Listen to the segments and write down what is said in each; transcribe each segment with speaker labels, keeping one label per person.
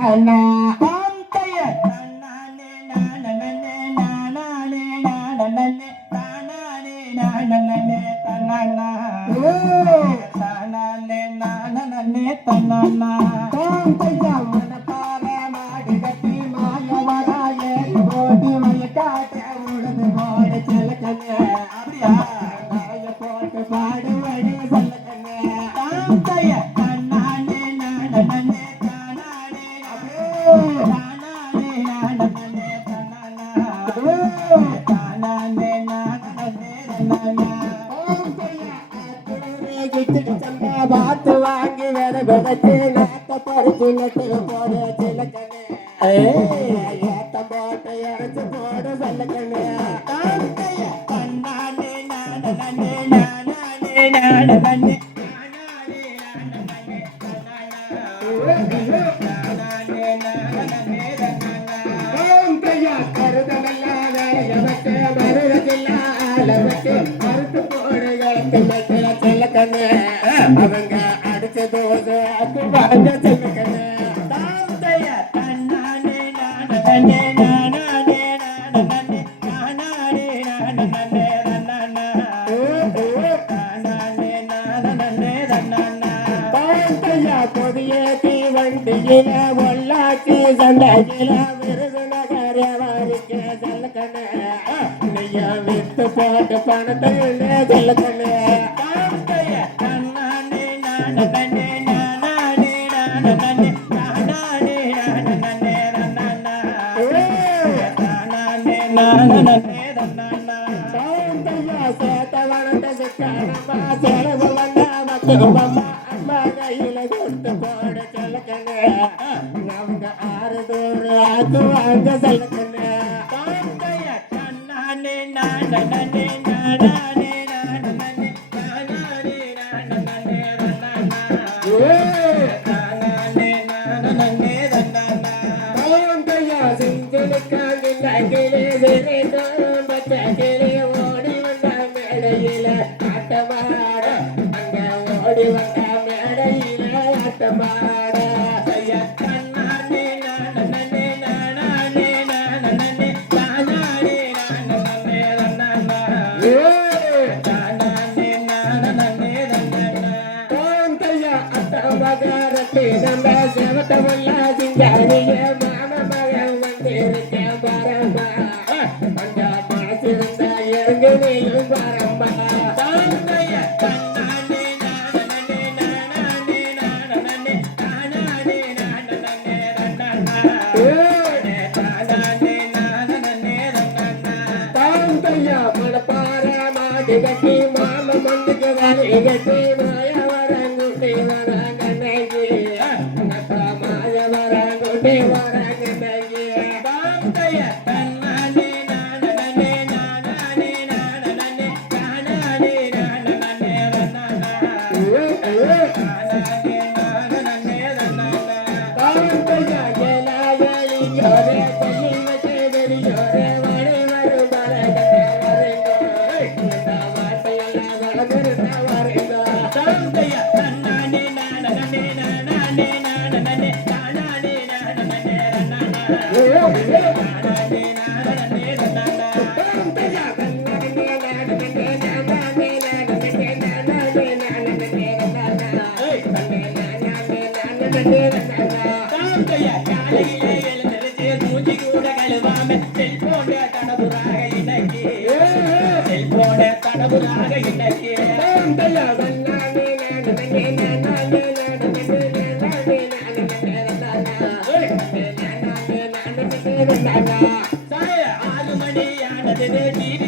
Speaker 1: தன்னா பாடுவடி சொல்லுங்க பார்த்து வாங்கி வேற விதச்சு நாத்த பறிச்சு நட்டு போட சிலக்கண்ணே ஏத்த போட்டு இறச்சு போட அவங்க அடிச்ச தோசை அது வாங்க சொல்லக்கண்ணே நான் தீவண்டியில பொள்ளாச்சி சண்டையில விருதுநகர வாரிக்க சொல்லக்கண்ணே நீங்க வித்து போட்டு பணத்தை சொல்லக்கண்ணே ஓடி வந்த மேடையில ஆட்டமாட அங்க ஓடி வந்த மேடையில ஆட்டமாட ஐயா செவத்தவல்ல சிங்காரிய மான மகன் வந்திருக்க பரமா அந்த மனசிருந்த இறங்குனையும் பரமா கோந்தையா கண்ணானே நானே நானே நானே நானே தாந்தையா மணப்பார மாடி கட்டி மாம மண்ணுக்கு வரை கட்டி செல்போன வரேங்கோ
Speaker 2: தடபுராக இன்னைக்கு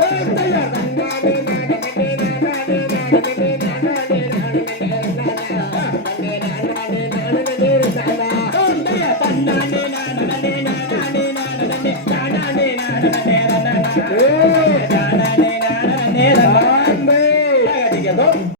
Speaker 2: ரங்கையா ரங்க